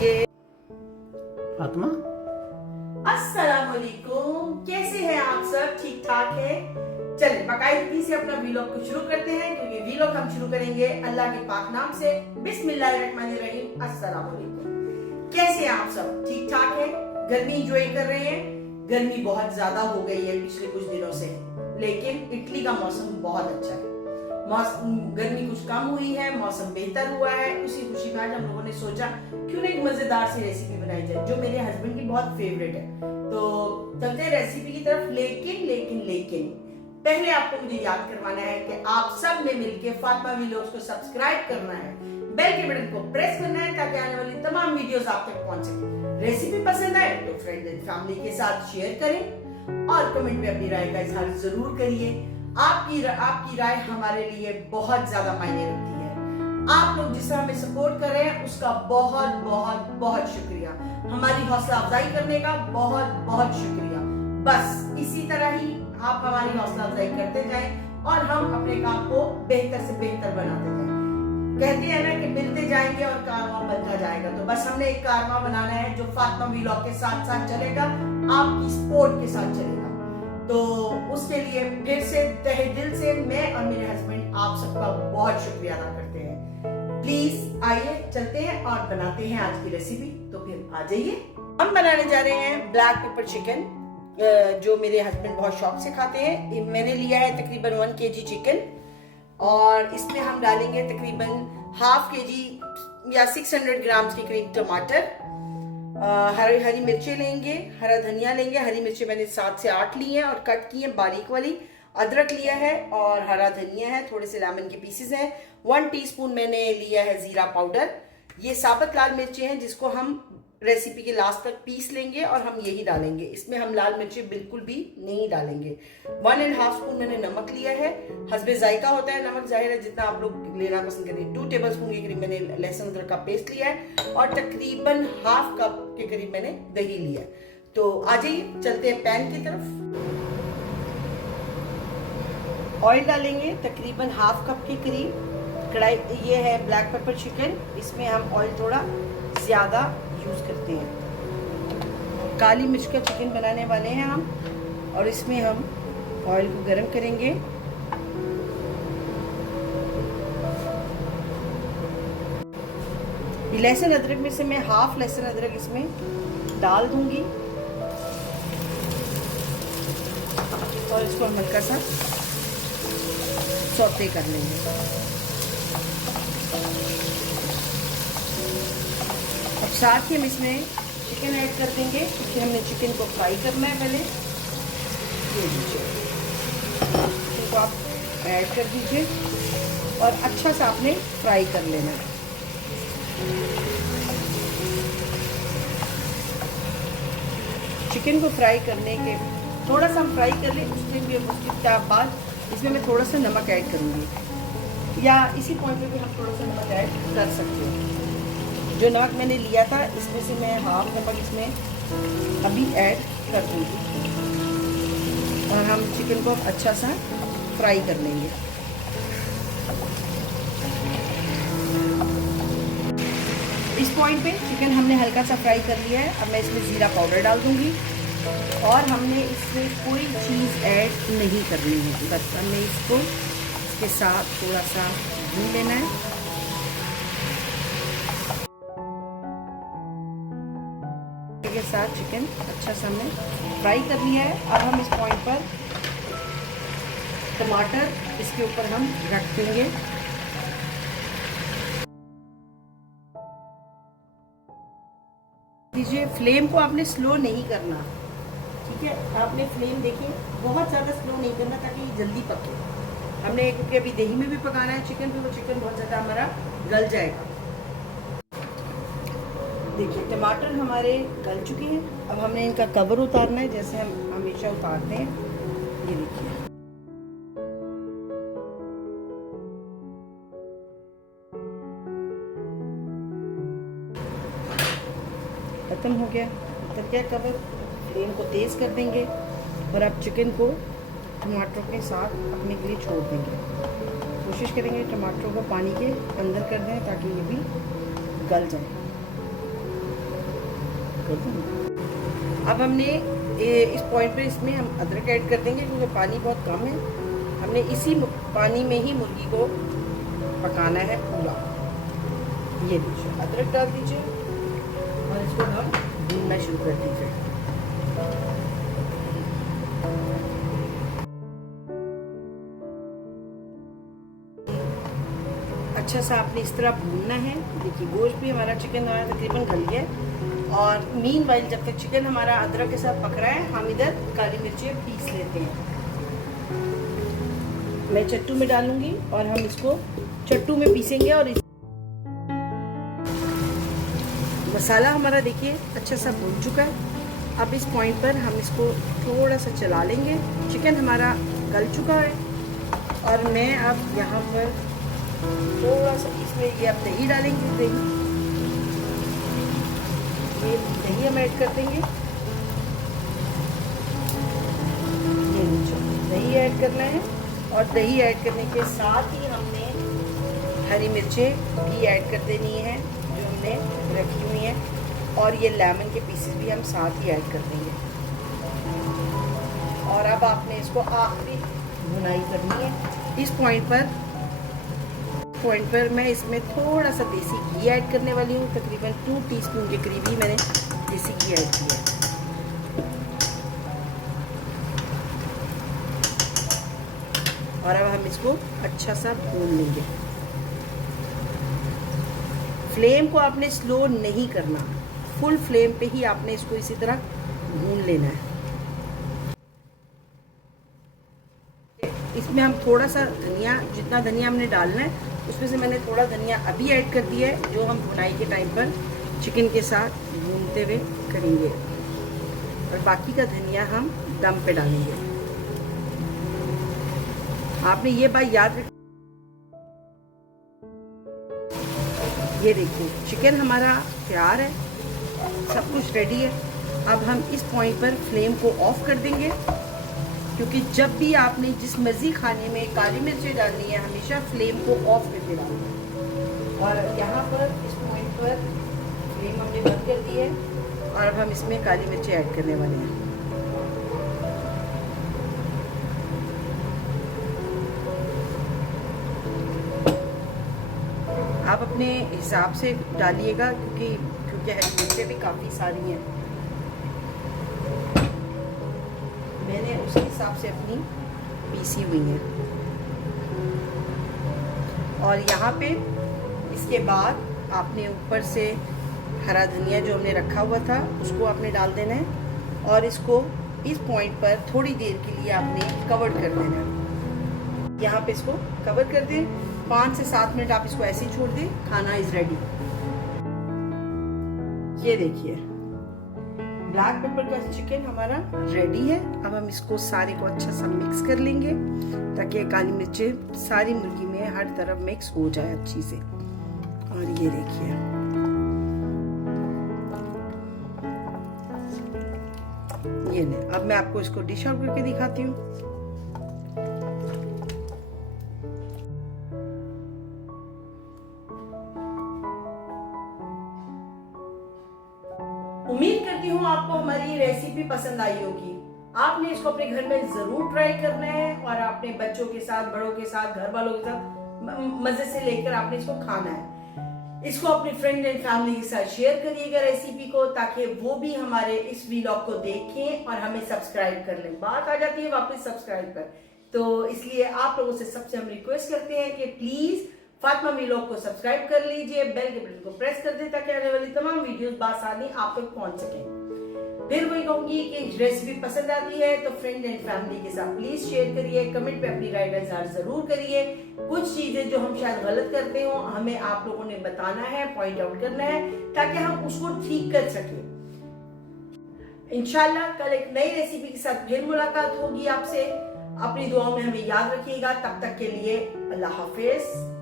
ये फातिमा, अस्सलामुअलैकुम, कैसे हैं आप सब? ठीक ठाक है? चलिए बाकायदगी से अपना वीलॉग को शुरू करते हैं, क्योंकि वीलॉग हम शुरू करेंगे अल्लाह के पाक नाम से। बिस्मिल्लाहिर्रहमानिर्रहीम। अस्सलामुअलैकुम। कैसे हैं आप सब? ठीक ठाक है? गर्मी एंजॉय कर रहे हैं? गर्मी बहुत ज्यादा हो गई है पिछले कुछ दिनों से, लेकिन इटली का मौसम बहुत अच्छा है। गर्मी कुछ कम हुई है, मौसम बेहतर हुआ है। उसी खुशी में आज हम लोगों ने सोचा क्यों ना एक मजेदार सी रेसिपी बनाई जाए जो मेरे हस्बैंड की बहुत फेवरेट है। तो चलते हैं रेसिपी की तरफ। लेकिन पहले आपको मुझे याद करवाना है कि आप सब ने मिलकर फातिमा व्लॉग्स को सब्सक्राइब करना है, बेल के बटन को प्रेस करना है ताकि आने वाली तमाम वीडियोस आप तक पहुंच सके। रेसिपी पसंद आए तो फ्रेंड्स एंड फैमिली के साथ शेयर करें और कमेंट में अपनी राय का इजहार जरूर करिए। आपकी राय हमारे लिए बहुत ज्यादा मायने रखती है। आप लोग जिस तरह हमें सपोर्ट कर रहे हैं उसका बहुत बहुत बहुत शुक्रिया। हमारी हौसला अफजाई करने का बहुत बहुत शुक्रिया। बस इसी तरह ही आप हमारी हौसला अफजाई करते जाएं और हम अपने काम को बेहतर से बेहतर बनाते जाएं। कहते हैं ना कि मिलते जाएंगे और कारवां बनता जाएगा। तो बस हमने एक कारवां बनाना है जो फातिमा व्लॉग के साथ साथ चलेगा, आपकी सपोर्ट के साथ चलेगा। तो उसके लिए फिर से तहे दिल से मैं और मेरे हस्बैंड आप सबका बहुत शुक्रिया अदा करते हैं। प्लीज आइए चलते हैं और बनाते हैं आज की रेसिपी। तो फिर आ जाइए। हम बनाने जा रहे हैं ब्लैक पेपर चिकन, जो मेरे हस्बैंड बहुत शौक से खाते हैं। मैंने लिया है तकरीबन 1 kg चिकन और इसमें हम डालेंगे तकरीबन ½ kg या 600 ग्राम के करीब टमाटर, हरी मिर्चें लेंगे, हरा धनिया लेंगे। हरी मिर्चें मैंने 7 से 8 ली हैं और कट की हैं बारीक वाली। अदरक लिया है और हरा धनिया है, थोड़े से लेमन के पीसेस हैं। 1 टीस्पून मैंने लिया है जीरा पाउडर। ये साबुत लाल मिर्चें हैं जिसको हम रेसिपी के लास्ट तक पीस लेंगे और हम यही डालेंगे। इसमें हम लाल मिर्चें बिल्कुल भी नहीं डालेंगे। 1½ स्पून मैंने नमक लिया है। हस्बे जायका होता है नमक, जाहिर है जितना आप लोग लेना पसंद करें। 2 टेबलस्पून के करीब मैंने लहसुन अदरक का पेस्ट लिया है और तकरीबन ½ कप के करीब मैंने दही लिया है। तो आ जाइए चलते हैं पैन की तरफ। ऑयल डालेंगे तकरीबन ½ कप के करीब। कढ़ाई, ये है ब्लैक पेपर चिकन, इसमें हम ऑयल थोड़ा ज्यादा यूज करते हैं। काली मिर्च का चिकन बनाने वाले हैं हम और इसमें हम ऑयल को गर्म करेंगे। लहसुन अदरक में से मैं ½ लहसुन अदरक इसमें डाल दूंगी और इसको हम हल्का सा सौते कर लेंगे। अब साथ ही हम इसमें चिकन ऐड कर देंगे, क्योंकि हमने चिकन को फ्राई करना है पहले। ये लीजिए, चिकन को आप ऐड कर दीजिए और अच्छा सा आपने फ्राई कर लेना है। चिकन को फ्राई करने के थोड़ा सा हम फ्राई कर लें, उसमें भी उसके बाद इसमें मैं थोड़ा सा नमक ऐड करूँगी, या इसी पॉइंट पे भी हम थोड़ा सा नमक ऐड कर सकते हैं। जो नमक मैंने लिया था इसमें से मैं ½ नमक इसमें अभी ऐड कर दूँगी और हम चिकन को अच्छा सा फ्राई कर लेंगे। इस पॉइंट पे चिकन हमने हल्का सा फ्राई कर लिया है। अब मैं इसमें जीरा पाउडर डाल दूँगी और हमने इसमें कोई चीज़ ऐड नहीं करनी है। बस हमने इसको इसके साथ थोड़ा सा भून लेना है। के साथ चिकन अच्छा सा हमने फ्राई कर लिया है। अब हम इस पॉइंट पर टमाटर इसके ऊपर हम रख देंगे। दीजिए, फ्लेम को आपने स्लो नहीं करना, ठीक है? आपने फ्लेम देखिए बहुत ज़्यादा स्लो नहीं करना ताकि ये जल्दी पके। हमने क्योंकि अभी दही में भी पकाना है चिकन, तो वो चिकन बहुत ज़्यादा हमारा गल जाएगा। देखिए टमाटर हमारे गल चुके हैं। अब हमने इनका कवर उतारना है जैसे हम हमेशा उतारते हैं। ये देखिए, खत्म हो गया, उतर गया कवर। फ्लेम को तेज कर देंगे और अब चिकन को टमाटरों के साथ अपने के लिए छोड़ देंगे। कोशिश करेंगे टमाटरों को पानी के अंदर कर दें ताकि ये भी गल जाए। कर दूँ? अब हमने इस पॉइंट पर इसमें हम अदरक ऐड कर देंगे क्योंकि पानी बहुत कम है। हमने इसी पानी में ही मुर्गी को पकाना है पूरा। ये दीजिए, अदरक डाल दीजिए और इसको हम भूनना शुरू कर दीजिए। अच्छा सा आपने इस तरह भूनना है। देखिए गोश्त भी हमारा, चिकन हमारा तकरीबन गल गया है। और मीन वाइल जब तक चिकन हमारा अदरक के साथ पक रहा है, हम इधर काली मिर्चें पीस लेते हैं। मैं चट्टू में डालूंगी और हम इसको चट्टू में पीसेंगे। और मसाला हमारा देखिए अच्छा सा भून चुका है। अब इस पॉइंट पर हम इसको थोड़ा सा चला लेंगे। चिकन हमारा गल चुका है और मैं अब यहाँ पर थोड़ा सा इसमें ये अब दही डालेंगे। ये दही हम ऐड कर देंगे। ये दही ऐड करना है और दही ऐड करने के साथ ही हमने हरी मिर्चें भी ऐड कर देनी है जो हमने रखी हुई हैं। और ये लेमन के पीसेस भी हम साथ ही ऐड कर देंगे। और अब आपने इसको आखिरी भुनाई करनी है। इस पॉइंट पर मैं इसमें थोड़ा सा देसी घी ऐड करने वाली हूँ। तकरीबन 2 टीस्पून के करीब ही मैंने देसी घी ऐड किया है। और अब हम इसको अच्छा सा भून लेंगे। फ्लेम को आपने स्लो नहीं करना, फुल फ्लेम पे ही आपने इसको इसी तरह भून लेना है। इसमें हम थोड़ा सा धनिया, जितना धनिया हमने डालना है उसमें से मैंने थोड़ा धनिया अभी ऐड कर दिया है, जो हम भुनाई के टाइम पर चिकन के साथ भूनते हुए करेंगे। और बाकी का धनिया हम दम पे डालेंगे। आपने ये बात याद रख। ये देखिए चिकन हमारा तैयार है, सब कुछ रेडी है। अब हम इस पॉइंट पर फ्लेम को ऑफ कर देंगे, क्योंकि जब भी आपने जिस मर्जी खाने में काली मिर्चें डालनी है हमेशा फ्लेम को ऑफ करके डालना है। और यहाँ पर इस पॉइंट पर फ्लेम हमने बंद कर दी है और अब हम इसमें काली मिर्चें ऐड करने वाले हैं। आप अपने हिसाब से डालिएगा क्योंकि हरी मिर्चें भी काफ़ी सारी हैं। मैंने उस हिसाब से अपनी पीसी हुई है। और यहाँ पे इसके बाद आपने ऊपर से हरा धनिया जो हमने रखा हुआ था उसको आपने डाल देना है। और इसको इस पॉइंट पर थोड़ी देर के लिए आपने कवर कर देना है। यहाँ पे इसको कवर कर दें, 5 से 7 मिनट आप इसको ऐसे ही छोड़ दें। खाना इज रेडी। ये देखिए ब्लैक पेपर का चिकन हमारा रेडी है। अब हम इसको सारे को अच्छा सा मिक्स कर लेंगे ताकि काली मिर्चें सारी मुर्गी में हर तरफ मिक्स हो जाए अच्छी से। और ये देखिए ये ले। अब मैं आपको इसको डिश आउट करके दिखाती हूँ। उम्मीद करती हूँ आपको हमारी रेसिपी पसंद आई होगी। आपने इसको अपने घर में जरूर ट्राई करना है और अपने बच्चों के साथ, बड़ों के साथ, घर वालों के साथ मजे से लेकर आपने इसको खाना है। इसको अपने फ्रेंड एंड फैमिली के साथ शेयर करिएगा रेसिपी को, ताकि वो भी हमारे इस व्लॉग को देखें और हमें सब्सक्राइब कर लें। बात आ जाती है वापस सब्सक्राइब पर, तो इसलिए आप लोगों से सबसे हम रिक्वेस्ट करते हैं कि प्लीज फातिमा व्लॉग को सब्सक्राइब कर लीजिए, बेल के बटन को प्रेस कर दें ताकि आने वाली तमाम वीडियोस बासानी आप तक पहुंच सके। फिर वही कहूंगी कि रेसिपी पसंद आती है तो फ्रेंड एंड फैमिली के साथ प्लीज शेयर करिए, कमेंट पे अपनी राय का इजहार जरूर करिए। कुछ चीजें जो हम शायद गलत करते हो हमें आप लोगों ने बताना है, पॉइंट आउट करना है ताकि हम उसको ठीक कर सके। इंशाल्लाह कल एक नई रेसिपी के साथ फिर मुलाकात होगी आपसे। अपनी दुआओं में हमें याद रखिएगा। तब तक के लिए अल्लाह हाफिज।